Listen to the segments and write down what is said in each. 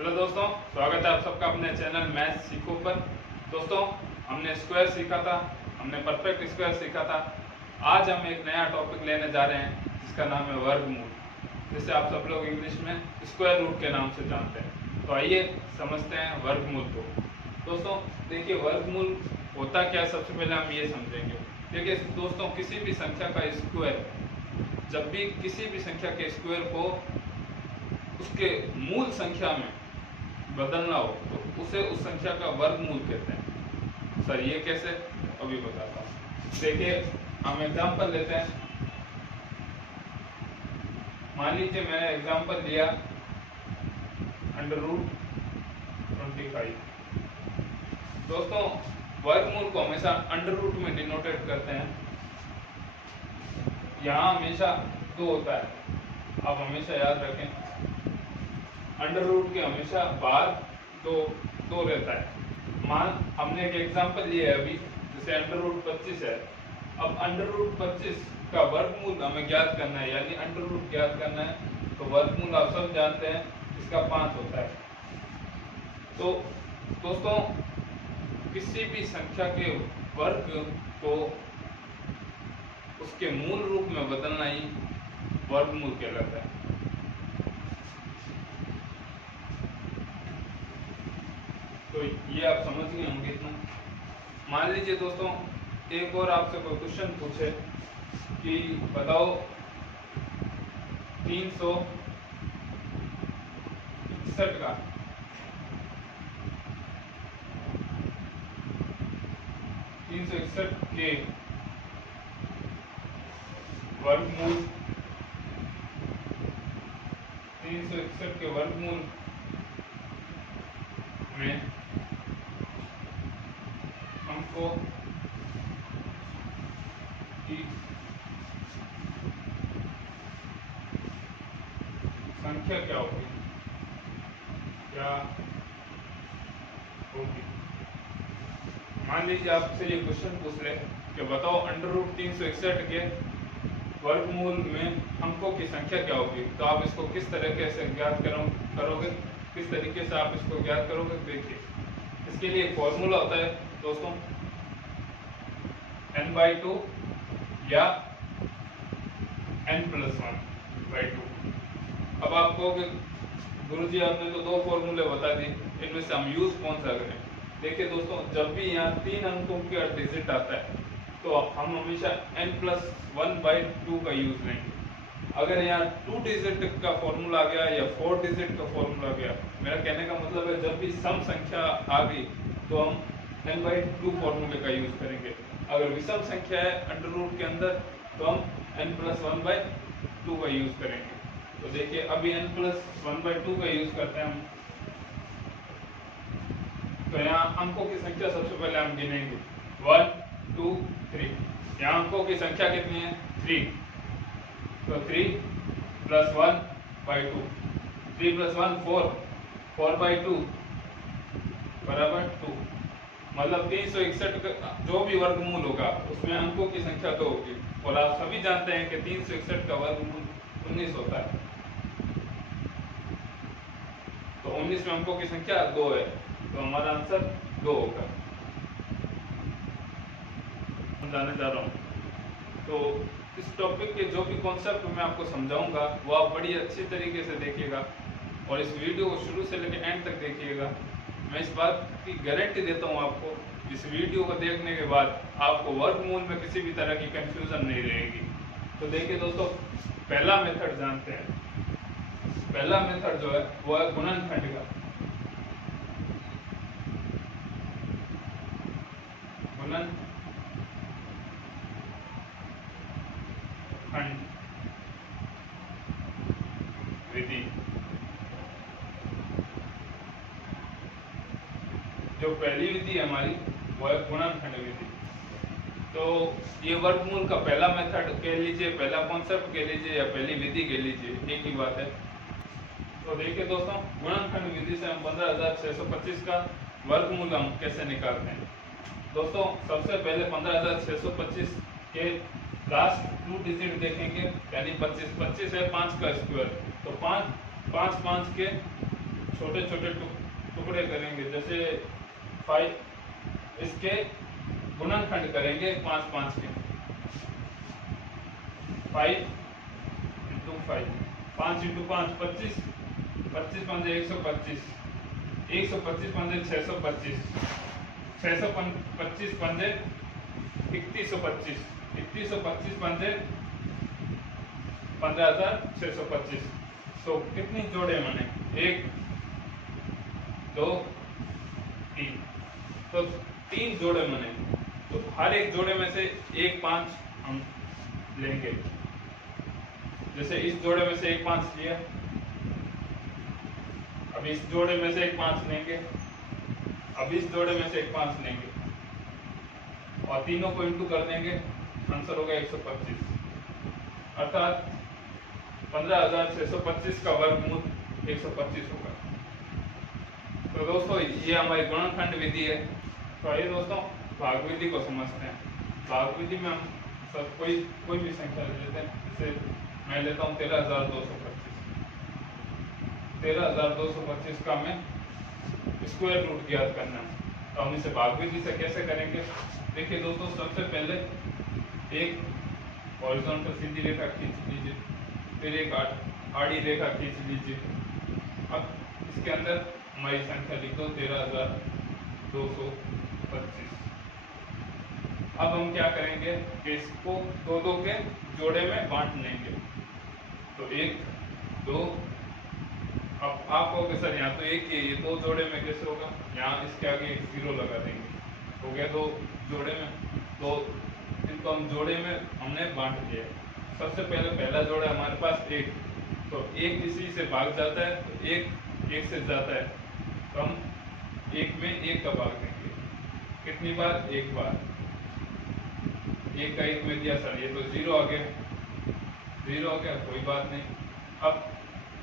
Hello दोस्तों, स्वागत है आप सबका अपने चैनल मैथ सीखो पर। दोस्तों, हमने स्क्वायर सीखा था, हमने परफेक्ट स्क्वायर सीखा था। आज हम एक नया टॉपिक लेने जा रहे हैं जिसका नाम है वर्गमूल, जिसे आप सब लोग इंग्लिश में स्क्वायर रूट के नाम से जानते हैं। तो आइए समझते हैं वर्गमूल को। दोस्तों देखिए, वर्गमूल होता क्या, सबसे पहले हम ये समझेंगे। देखिए दोस्तों, किसी भी संख्या का स्क्वायर, जब भी किसी भी संख्या के स्क्वायर को उसके मूल संख्या में बदलना हो तो उसे उस संख्या का वर्गमूल कहते हैं। सर ये कैसे, अभी बताता हूँ। देखिए हम एग्जांपल लेते हैं। मान लीजिए मैंने एग्जांपल लिया √25। दोस्तों वर्गमूल को हमेशा √ में डिनोटेट करते हैं। यहाँ हमेशा 2 होता है, आप हमेशा याद रखें। √ के हमेशा बाहर दो रहता है। मान हमने एक एग्जांपल लिया है अभी, जैसे √25 है। अब √25 का वर्गमूल हमें ज्ञात करना है, यानी √ ज्ञात करना है। तो वर्गमूल आप सब जानते हैं, इसका 5 होता है। तो दोस्तों किसी भी संख्या के वर्ग को उसके मूल रूप में बदलना ही वर्गमूल कहलाता है। तो ये आप समझ गए होंगे इतना। मान लीजिए दोस्तों, एक और आपसे कोई क्वेश्चन पूछे कि बताओ 361 का 361 के वर्गमूल 361 के वर्गमूल में हमको की संख्या क्या होगी, मान लीजिए आपसे ये क्वेश्चन पूछ ले कि बताओ √361 के वर्गमूल में अंकों की संख्या क्या होगी। तो आप इसको किस तरीके से ज्ञात करोगे, किस तरीके से आप इसको ज्ञात करोगे। देखिए इसके लिए एक फॉर्मूला होता है दोस्तों, n/2 या n+1/2। अब आप कहोगे गुरुजी आपने तो 2 फॉर्मूले बता दिए, इनमें से हम यूज कौन सा करें। देखिए दोस्तों, जब भी यहाँ 3 अंकों का डिजिट आता है तो हम हमेशा n+1/2 का यूज लेंगे। अगर यहाँ 2 डिजिट का फॉर्मूला आ गया या 4 डिजिट का फॉर्मूला आ गया, मेरा कहने का मतलब है जब भी सम संख्या आ गई तो हम n/2 फॉर्मूले का यूज करेंगे। अगर विषम संख्या है √ के अंदर तो हम n+1/2 का यूज करेंगे। तो देखिए अभी n+1/2 का यूज करते हैं हम। तो यहाँ अंकों की संख्या सबसे पहले हम गिनेंगे 1 2 3। यहाँ अंकों की संख्या कितनी है, 3। तो 3 + 1/2, 3 + 1 4, 4/2 = 2। मतलब 361 का जो भी वर्गमूल होगा उसमें अंकों की संख्या 2 होगी। और आप सभी जानते हैं कि 361 का वर्गमूल 19 होता है। तो 19 में अंकों की संख्या 2 है, तो हमारा आंसर 2 होगा। समझाने जा रहा हूँ। तो इस टॉपिक के जो भी कॉन्सेप्ट मैं आपको समझाऊंगा वो आप बड़ी अच्छी तरीके से देखिएगा और इस वीडियो को शुरू से लेकर एंड तक देखिएगा। मैं इस बात की गारंटी देता हूँ आपको, इस वीडियो को देखने के बाद आपको वर्गमूल में किसी भी तरह की कंफ्यूजन नहीं रहेगी। तो देखिए दोस्तों, पहला मेथड जानते हैं। पहला मेथड जो है वो है गुणनखंड का। गुणनखंड विधि। जो पहली विधि है हमारी वो है गुणनखंड विधि। तो ये वर्गमूल का पहला मेथड कह लीजिए, पहला कॉन्सेप्ट कह लीजिए या पहली विधि कह लीजिए, एक ही बात है। तो देखिए दोस्तों, गुणनखंड विधि से हम 15,625 का वर्गमूल हम कैसे निकालते हैं। दोस्तों सबसे पहले 15,625 के लास्ट 2 डिजिट देखेंगे, यानी 25 25 है 5 का स्क्वायर। तो 5 5 5 के छोटे छोटे टुकड़े करेंगे। जैसे 5 इसके गुणनखंड करेंगे 5 5 के। 5 इंटू 5, 5 इंटू 5 25, 25 पंजे 125, 125 पंजे 625, 625 पंजे 3125, 3125 पंजे 15,625। तो कितनी जोड़े बने? 1 2 3। तो 3 जोड़े बने। तो हर एक जोड़े में से 1 5 हम लेंगे। जैसे इस जोड़े में से 1 5 लिया, अब इस जोड़े में से 1 5 लेंगे, अब इस जोड़े में से 1 5 लेंगे और तीनों को इंटू कर देंगे। आंसर होगा 125। अर्थात 15,625 का वर्गमूल 125 होगा। तो दोस्तों ये हमारी गुणनखंड विधि है। तो आइए दोस्तों भाग विधि को समझते हैं। भाग विधि में हम सब कोई भी संख्या ले लेते हैं। जैसे मैं लेता हूँ 13,225। 13,225 का हमें स्क्वायर रूट ज्ञात करना है। तो हम इसे भाग विधि से कैसे करेंगे? देखिए दोस्तों, सबसे पहले एक हॉरिजॉन्टल सीधी रेखा खींच लीजिए, फिर एक आड़ी रेखा खींच लीजिए। अब इसके अंदर हमारी संख्या लिख दो 13,225। अब हम क्या करेंगे कि इसको दो दो के जोड़े में बांट लेंगे। तो 1 2। अब आप कहोगे सर यहाँ तो एक ही है, ये 2 जोड़े में कैसे होगा? यहाँ इसके आगे एक 0 लगा देंगे, हो गया 2 जोड़े में। तो इनको हम जोड़े में हमने बांट दिया। सबसे पहले पहला जोड़ा हमारे पास 1, तो 1 इसी से भाग जाता है, तो 1 से जाता है, तो हम 1 में 1 का भाग देंगे। कितनी बार? 1 बार। 1 का 1 में दिया सर, ये तो 0 आ गया, 0 आ गया, कोई बात नहीं।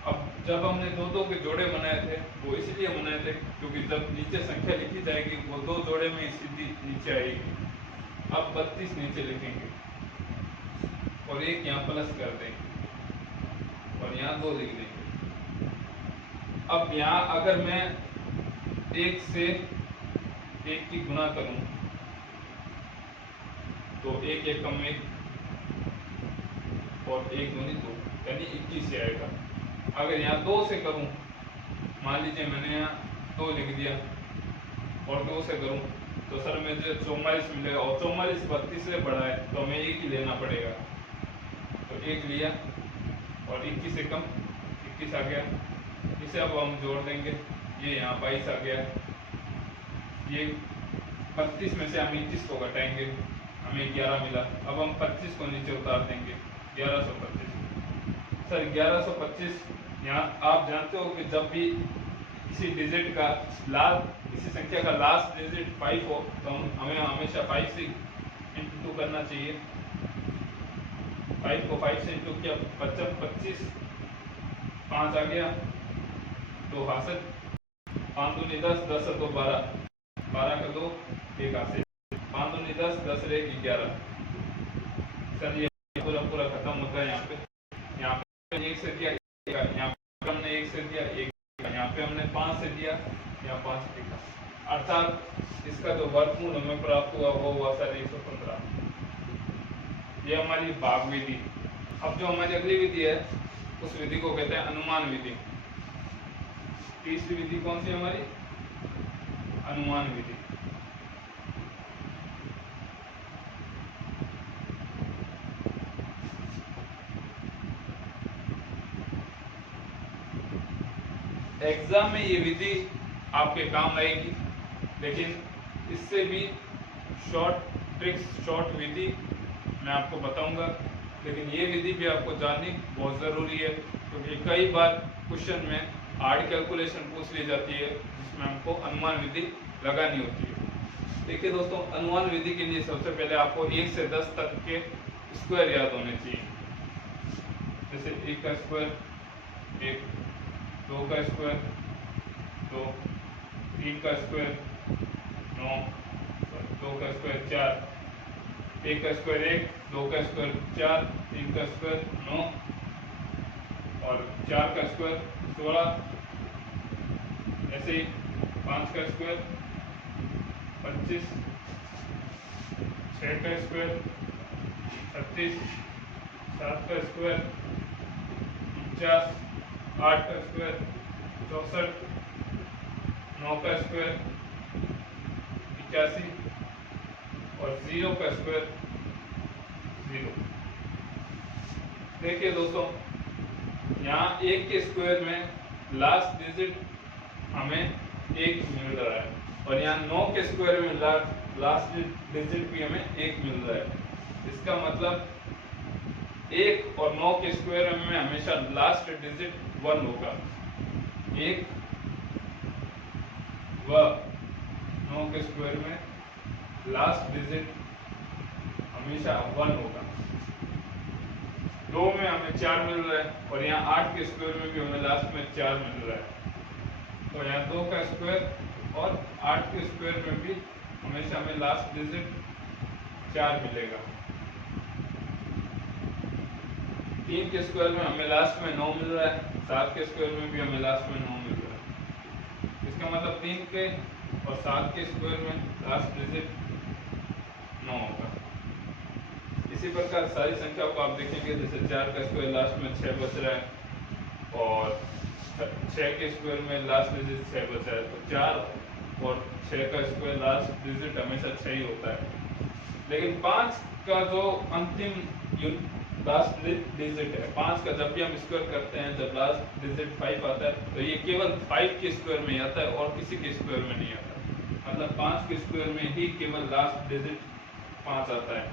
अब जब हमने 2 2 के जोड़े बनाए थे वो इसलिए बनाए थे क्योंकि जब नीचे संख्या लिखी जाएगी वो 2 जोड़े में सीधी नीचे आएगी। अब 32 नीचे लिखेंगे और 1 यहाँ प्लस कर देंगे और यहाँ 2 लिख देंगे। अब यहाँ अगर मैं 1 से 1 की गुणा करूं तो 1 1 कम 1 और 1 दूनी 2, यानी 21 से आएगा। अगर यहाँ 2 से करूं, मान लीजिए मैंने यहाँ 2 लिख दिया और 2 से करूं तो सर मुझे 44 मिलेगा और 44 32 से बड़ा है तो हमें 1 ही लेना पड़ेगा। तो 1 लिया और 21 से कम 21 आ गया। इसे अब हम जोड़ देंगे, ये यहाँ 22 आ गया। ये 32 में से हम 21 को घटाएंगे, हमें 11 मिला। अब हम 25 को नीचे उतार देंगे, 1125। सर 1125, यहाँ आप जानते हो कि जब भी किसी डिजिट का किसी संख्या का लास्ट डिजिट 5 हो तो हमें हमेशा 5 से इंटू करना चाहिए। 5 को 5 से इंटू किया, 25 5 आ गया, 2 हासिल, 5 दूनी 10, 10 2 12, 12 का 2 1 हासिल, 5 दूनी 10, 10 1 11। सर ये पूरा खत्म होता है। यहाँ पे 1 से दिया, यहाँ पे हमने 1 से दिया, 1, यहाँ पे हमने 5 से दिया, यहाँ 5 लिखा। अर्थात इसका जो वर्गमूल हमें प्राप्त हुआ वो हुआ सर 115। ये हमारी भाग विधि। अब जो हमारी अगली विधि है उस विधि को कहते हैं अनुमान विधि। तीसरी विधि कौन सी हमारी? अनुमान विधि। एग्जाम में ये विधि आपके काम आएगी, लेकिन इससे भी शॉर्ट ट्रिक्स, शॉर्ट विधि मैं आपको बताऊंगा। लेकिन ये विधि भी आपको जाननी बहुत ज़रूरी है क्योंकि कई बार क्वेश्चन में हार्ड कैलकुलेशन पूछ ली जाती है जिसमें हमको अनुमान विधि लगानी होती है। देखिए दोस्तों, अनुमान विधि के लिए सबसे पहले आपको 1 से 10 तक के स्क्वायर याद होने चाहिए। जैसे 1 का स्क्वायर 1, 2 का स्क्वायर 2, 3 का स्क्वायर 9, 2 का स्क्वायर 4, 1 का स्क्वायर 1, 2 का स्क्वायर 4, 3 का स्क्वायर 9 और 4 का स्क्वायर 16, ऐसे ही 5 का स्क्वायर 25, 6 का स्क्वायर 36, 7 का स्क्वायर 49, 8 का स्क्वायर 64, 9 का स्क्वायर 81 और 0 का स्क्वायर 0। देखिए दोस्तों, यहाँ 1 के स्क्वायर में लास्ट डिजिट हमें 1 मिल रहा है और यहाँ 9 के स्क्वायर में लास्ट डिजिट भी हमें 1 मिल रहा है। इसका मतलब 1 और 9 के स्क्वायर में हमेशा लास्ट डिजिट 1 होगा। 1 व 9 के स्क्वायर में लास्ट डिजिट हमेशा 1 होगा। 2 में हमें 4 मिल रहा है और यहाँ 8 के स्क्वायर में भी हमें लास्ट में 4 मिल रहा है। तो यहाँ 2 का स्क्वायर और 8 के स्क्वायर में भी हमेशा हमें लास्ट डिजिट 4 मिलेगा। 3 के स्क्वायर में हमें लास्ट में 9 मिल रहा है, 7 के स्क्वायर में भी हमें लास्ट में 9 मिल रहा है। इसका मतलब 3 के और 7 के स्क्वायर में लास्ट डिजिट 9 होगा। इसी प्रकार सारी संख्या को आप देखेंगे, जैसे 4 का स्क्वायर लास्ट में 6 बच रहा है और 6 के स्क्वायर में लास्ट डिजिट 6 बचा है, तो 4 और 6 का स्क्वायर लास्ट डिजिट हमेशा 6 ही होता है। लेकिन 5 का जो अंतिम लास्ट डिजिट है, 5 का जब भी हम स्क्वायर करते हैं, जब लास्ट डिजिट 5 आता है, तो ये केवल 5 के स्क्वायर में आता है और किसी के स्क्वायर में नहीं आता। मतलब 5 के स्क्वायर में ही केवल लास्ट डिजिट 5 आता है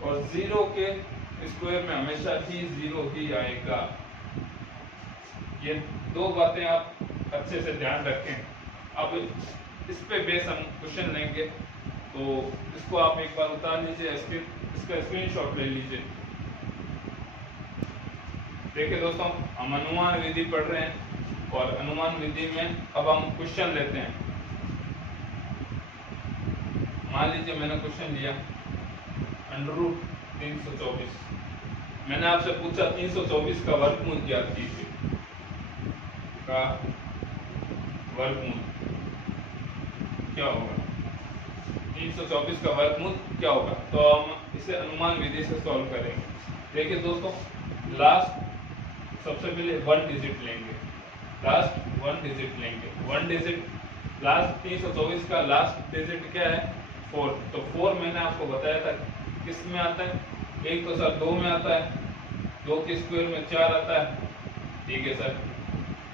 और 0 के स्क्वायर में हमेशा ही 0 ही आएगा। ये 2 बातें आप अच्छे से ध्यान रखें। अब इस पे बेस हम क्वेश्चन लेंगे, तो इसको आप एक बार उतार लीजिए, इसका स्क्रीनशॉट ले लीजिए। देखिए दोस्तों, हम अनुमान विधि पढ़ रहे हैं और अनुमान विधि में अब हम क्वेश्चन लेते हैं। मान लीजिए मैंने क्वेश्चन लिया √324। मैंने आपसे पूछा 324 का वर्गमूल ज्ञात कीजिए, का वर्गमूल क्या होगा। 324 का वर्गमूल क्या होगा, तो हम इसे अनुमान विधि से सॉल्व करेंगे। देखिए दोस्तों, लास्ट सबसे पहले 1 डिजिट लेंगे, लास्ट 1 डिजिट लेंगे। 1 डिजिट लास्ट 324 का लास्ट डिजिट क्या है, 4। तो 4 मैंने आपको बताया था किस में आता है, एक तो सर 2 में आता है, 2 के स्क्वायर में 4 आता है, ठीक है सर।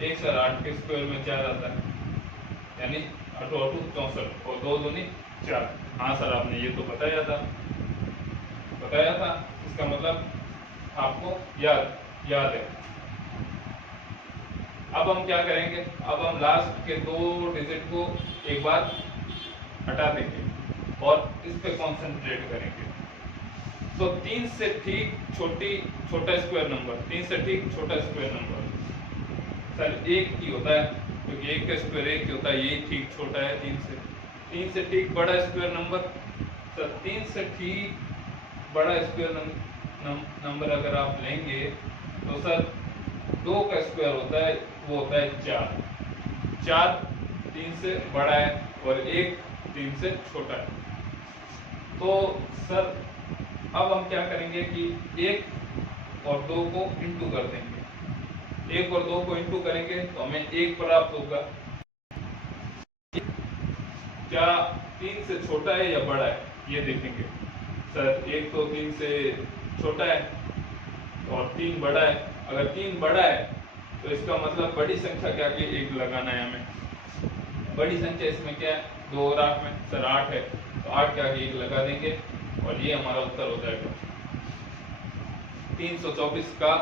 एक सर 8 के स्क्वायर में 4 आता है, यानी 8 8 64 और 2 दूनी 4। हाँ सर, आपने ये तो बताया था। इसका मतलब आपको याद है। अब हम क्या करेंगे, अब हम लास्ट के 2 डिजिट को एक बार हटा देंगे और इस पे कॉन्सेंट्रेट करेंगे। तो 3 से ठीक छोटा स्क्वायर नंबर, 3 से ठीक छोटा स्क्वायर नंबर सर 1 ही होता है, क्योंकि 1 का स्क्वायर 1 ही होता है, यही ठीक छोटा है 3 से ठीक बड़ा स्क्वायर नंबर सर 3 से ठीक बड़ा स्क्वायर नंबर अगर आप लेंगे तो सर 2 का स्क्वायर होता है, वो होता है 4। 4 3 से बड़ा है और 1 3 से छोटा है। तो सर अब हम क्या करेंगे कि 1 और 2 को इंटू कर देंगे। 1 और 2 को इंटू करेंगे तो हमें 1 प्राप्त होगा। क्या 3 से छोटा है या बड़ा है, ये देखेंगे। सर 1 तो 3 से छोटा है और 3 बड़ा है। अगर 3 बड़ा है तो इसका मतलब बड़ी संख्या के आगे 1 लगाना है हमें। बड़ी संख्या इसमें क्या है, 2 और 8 में सर 8 है, तो 8 के आगे 1 लगा देंगे और ये हमारा उत्तर हो जाएगा। 324 का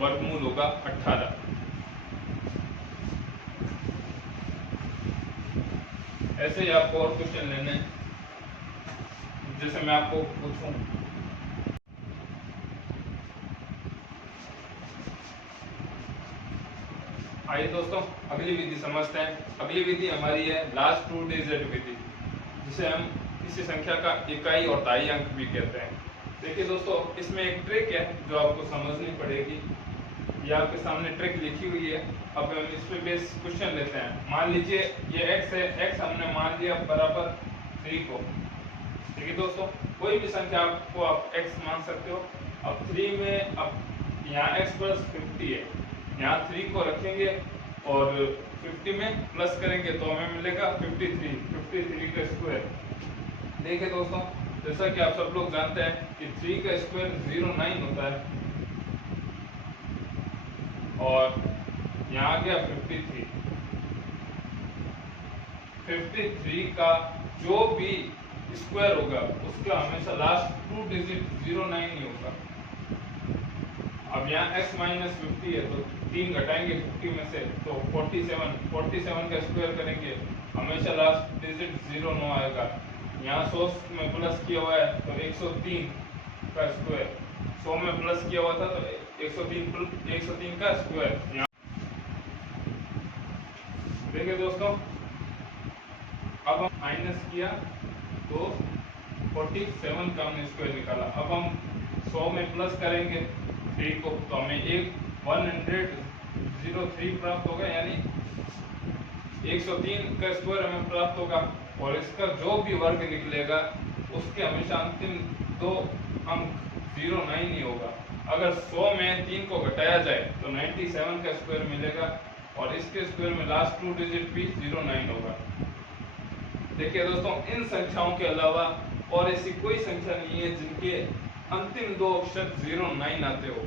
वर्गमूल होगा 18। ऐसे ही आपको और क्वेश्चन लेने, जैसे मैं आपको पूछूं आइए दोस्तों अगली विधि समझते हैं। अगली विधि हमारी है लास्ट 2 डिजिट विधि, जिसे हम किसी संख्या का इकाई और दाई अंक भी कहते हैं। देखिए दोस्तों, इसमें एक ट्रिक है जो आपको समझनी पड़ेगी। ये आपके सामने ट्रिक लिखी हुई है। अब हम इस पे बेस क्वेश्चन लेते हैं। मान लीजिए ये x है, x हमने मान लिया बराबर 3 को। ठीक है दोस्तों, कोई भी संख्या आपको आप x मान सकते हो। अब 3 में अब यहाँ x प्लस 50 है, यहाँ 3 को रखेंगे और 50 में प्लस करेंगे तो हमें मिलेगा 53 का स्क्वायर। देखिए दोस्तों, जैसा कि आप सब लोग जानते हैं कि 3 का स्क्वायर 09 होता है और यहाँ आ गया 53 का जो भी स्क्वायर होगा उसका हमेशा लास्ट 2 डिजिट 09 ही होगा। अब यहाँ x माइनस 50 है तो 3 घटाएंगे 50 में से तो 47 का स्क्वायर करेंगे, हमेशा लास्ट डिजिट 09 आएगा। यहाँ 100 में प्लस किया हुआ है तो 103 का स्क्वायर, 100 में प्लस किया हुआ था तो 103 का स्क्वायर। देखिए दोस्तों, अब हम माइनस किया तो 47 का हमने स्क्वायर निकाला। अब हम 100 में प्लस करेंगे 3 को तो हमें 103 प्राप्त होगा, यानी 103 का स्क्वायर हमें प्राप्त होगा। और इसका जो भी वर्ग निकलेगा उसके हमेशा अंतिम 2 अंक 09 ही होगा। अगर 100 में 3 को घटाया जाए तो 97 का स्क्वायर मिलेगा और इसके स्क्वायर में लास्ट 2 डिजिट भी 09 होगा। देखिए दोस्तों, इन संख्याओं के अलावा और ऐसी कोई संख्या नहीं है जिनके अंतिम 2 अक्षर 09 आते हो।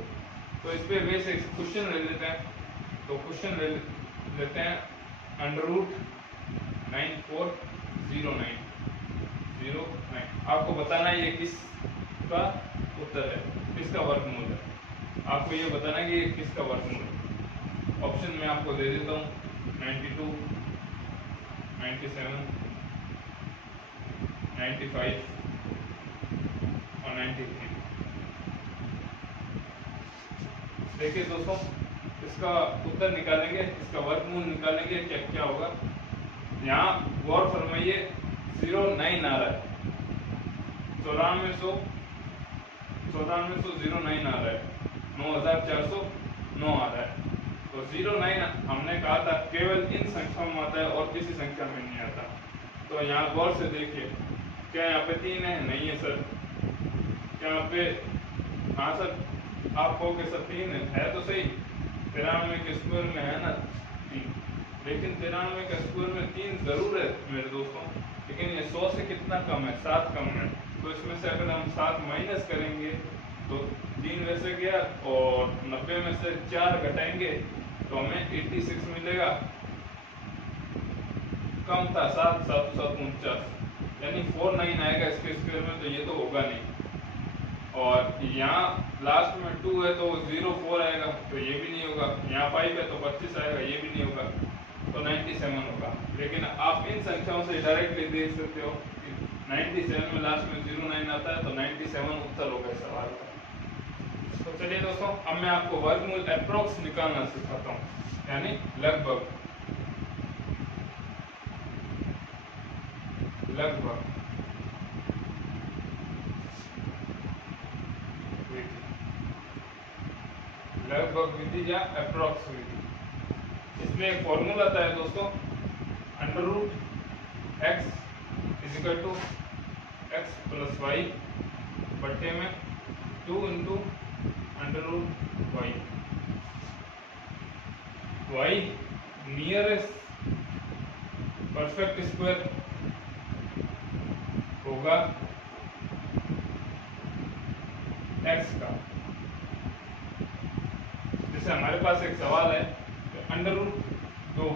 तो इस पे वैसे क्वेश्चन ले लेते हैं। तो क्वेश्चन ले लेते हैं √940909। आपको बताना है ये किसका उत्तर है, किसका वर्गमूल है। आपको ये बताना है कि ये किसका वर्गमूल है। ऑप्शन में आपको दे देता हूँ 92, 97, 95 और 93। देखिए दोस्तों, इसका उत्तर निकालेंगे, इसका वर्गमूल निकालेंगे, क्या क्या होगा। यहाँ गौर फरमाइए 09 आ रहा है, 9400 09 आ रहा है, 9409 आ रहा है। तो 09 हमने कहा था केवल इन संख्याओं में आता है और किसी संख्या में नहीं आता। तो यहाँ गौर से देखिए, क्या यहाँ पे 3 है? नहीं है सर। क्या यहाँ पे, हाँ सर, आप कहोगे सर 3 है तो सही, 93 के स्क्वायर में है ना 3, लेकिन 93 के स्क्वायर में 3 जरूर है मेरे दोस्तों, लेकिन ये 100 से कितना कम है? 7 कम है। तो इसमें से अगर हम 7 माइनस करेंगे तो 3 वैसे गया और 90 में से 4 घटाएंगे तो हमें 86 मिलेगा। कम था 7, 7 7 49, यानी 49 आएगा इसके स्क्वायर में, तो ये तो होगा नहीं। और यहाँ लास्ट में 2 है तो 04 आएगा, तो ये भी नहीं होगा। यहाँ 5 है तो 25 आएगा, ये भी नहीं होगा। तो 97 होगा। लेकिन आप इन संख्याओं से डायरेक्टली देख सकते हो कि 97 में लास्ट में 09 आता है, तो 97 उत्तर होगा इस सवाल का। तो चलिए दोस्तों, अब मैं आपको वर्गमूल अप्रोक्स निकालना सिखाता हूँ, यानी लगभग। लगभग विधि या अप्रोक्स विधि। इसमें एक फॉर्मूला आता है दोस्तों, √x = x + y बट्टे में 2 × √y। y nearest perfect square होगा x का। जैसे हमारे पास एक सवाल है √2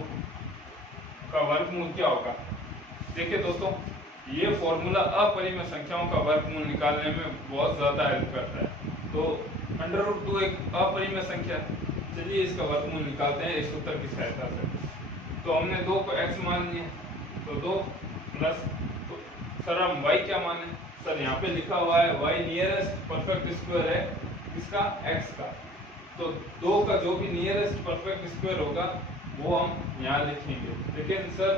का वर्गमूल क्या होगा। देखिए दोस्तों, ये फॉर्मूला अपरिमेय संख्याओं का वर्गमूल निकालने में बहुत ज़्यादा हेल्प करता है। तो √2 एक अपरिमेय संख्या है। चलिए इसका वर्गमूल निकालते हैं इस सूत्र की सहायता से। तो हमने 2 को x मान लिया, तो 2 प्लस, तो सर हम y क्या माने? सर यहाँ पे लिखा हुआ है y नियरेस्ट परफेक्ट स्क्वायर है इसका, x का। तो 2 का जो भी नियरेस्ट परफेक्ट स्क्वायर होगा वो हम यहाँ लिखेंगे। लेकिन सर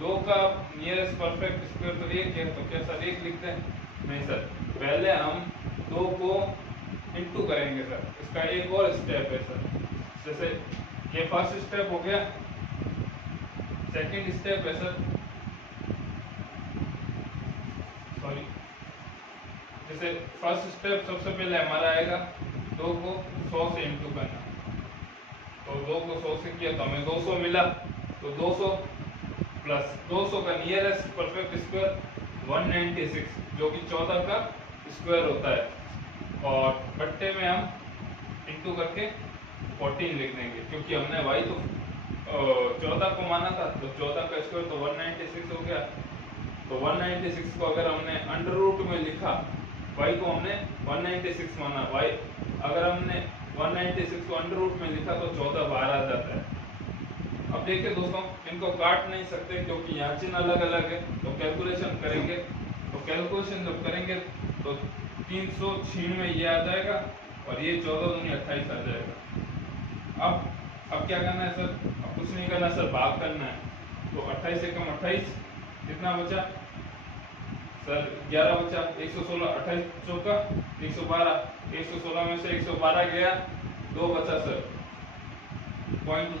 2 का नियरेस्ट परफेक्ट स्क्वायर तो 1 है, तो क्या सर 1 लिखते हैं? नहीं सर, पहले हम 2 को इंटू करेंगे सर। इसका एक और स्टेप है सर, जैसे ये फर्स्ट स्टेप हो गया। सेकंड स्टेप है सर, सॉरी, जैसे फर्स्ट स्टेप सबसे पहले हमारा आएगा 2 को 100 से इंटू करना। तो 2 को 100 से किया तो हमें 200 मिला। तो 200 प्लस 200 का नियरेस्ट परफेक्ट स्क्वायर 196, जो कि 14 का स्क्वायर होता है। और बट्टे में हम इंटू करके 14 लिख देंगे, क्योंकि हमने y तो 14 को माना था, तो 14 का स्क्वायर तो 196 हो गया। तो 196 को अगर हमने अंडर रूट में लिखा, y को हमने 196 माना, y अगर हमने 196 को अंडर रूट में लिखा तो 14 बाहर आ जाता है। अब देखिए दोस्तों, इनको काट नहीं सकते क्योंकि यहाँ चिन्ह अलग अलग है। तो कैलकुलेशन करेंगे, तो कैलकुलेशन जब करेंगे तो 396 ये आ जाएगा और ये 14 दूनी 28 आ जाएगा। अब क्या करना है सर? अब कुछ नहीं करना सर, भाग करना है। तो 28 से कम 28, कितना बचा सर? 11 बचा। 116, 28 चौका 112, 116 में से 112 गया, 2 बचा सर। पॉइंट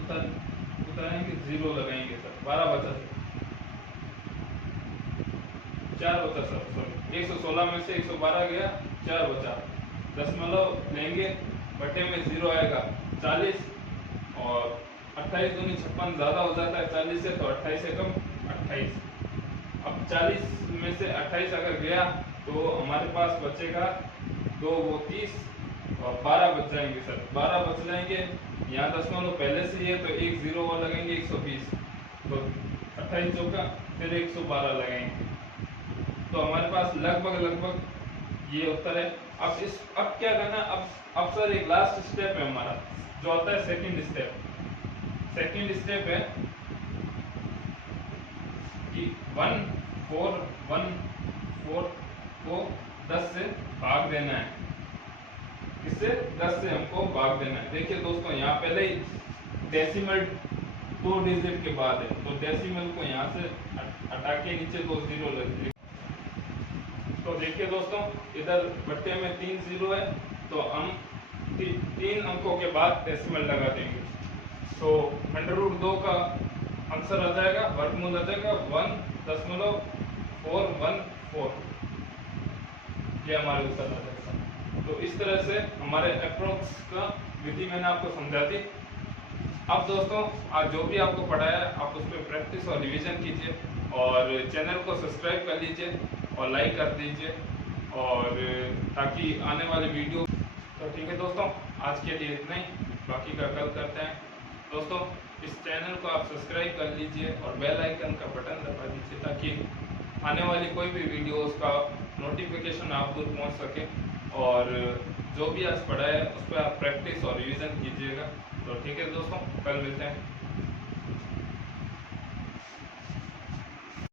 उतारेंगे, 0 लगाएंगे सर, 12 बचा सर, 4 बचा सर, सॉरी 116 में से 112 गया, 4 बचा। दशमलव लेंगे, बटे में 0 आएगा, 40 और 28 दूनी 56 ज्यादा हो जाता है 40 से, तो 28 से कम 28। अब 40 में से 28 अगर गया तो हमारे पास बचेगा 2 वो 30 और 12 बच जाएंगे सर, 12 बच जाएंगे। यहाँ दशमलव पहले से ही है तो एक 0 और लगेंगे 120, तो 28 चौका फिर 112 लगेंगे, तो हमारे पास लगभग ये उत्तर है। अब क्या करना, अब सर एक लास्ट स्टेप है हमारा, जो होता है सेकंड स्टेप। सेकंड स्टेप है कि 1 4 1 4 को 10 से भाग देना है। इससे 10 से हमको भाग देना है। देखिए दोस्तों, यहाँ पहले ही डेसिमल 2 डिजिट के बाद है, तो डेसिमल को यहाँ से हटा के नीचे 2 0 लग। तो देखिए दोस्तों, इधर बट्टे में 3 0 है, तो हम 3 अंकों के बाद डेसिमल लगा देंगे। तो √2 का आंसर आ जाएगा, वर्गमूल आ जाएगा 1.414। ये हमारे उत्तर आ जाएगा। तो इस तरह से हमारे अप्रोक्स का विधि मैंने आपको समझा दी। अब दोस्तों, आज जो भी आपको पढ़ाया आप उस पर प्रैक्टिस और रिवीजन कीजिए, और चैनल को सब्सक्राइब कर लीजिए और लाइक कर दीजिए, और ताकि आने वाले वीडियो। तो ठीक है दोस्तों, आज के लिए इतना ही, बाकी का कल करते हैं। दोस्तों, इस चैनल को आप सब्सक्राइब कर लीजिए और बेल आइकन का बटन दबा दीजिए, ताकि आने वाली कोई भी वीडियो उसका नोटिफिकेशन आप दूर पहुंच सके। और जो भी आज पढ़ा है उस पर आप प्रैक्टिस और रिवीजन कीजिएगा। तो ठीक है दोस्तों, कल मिलते हैं।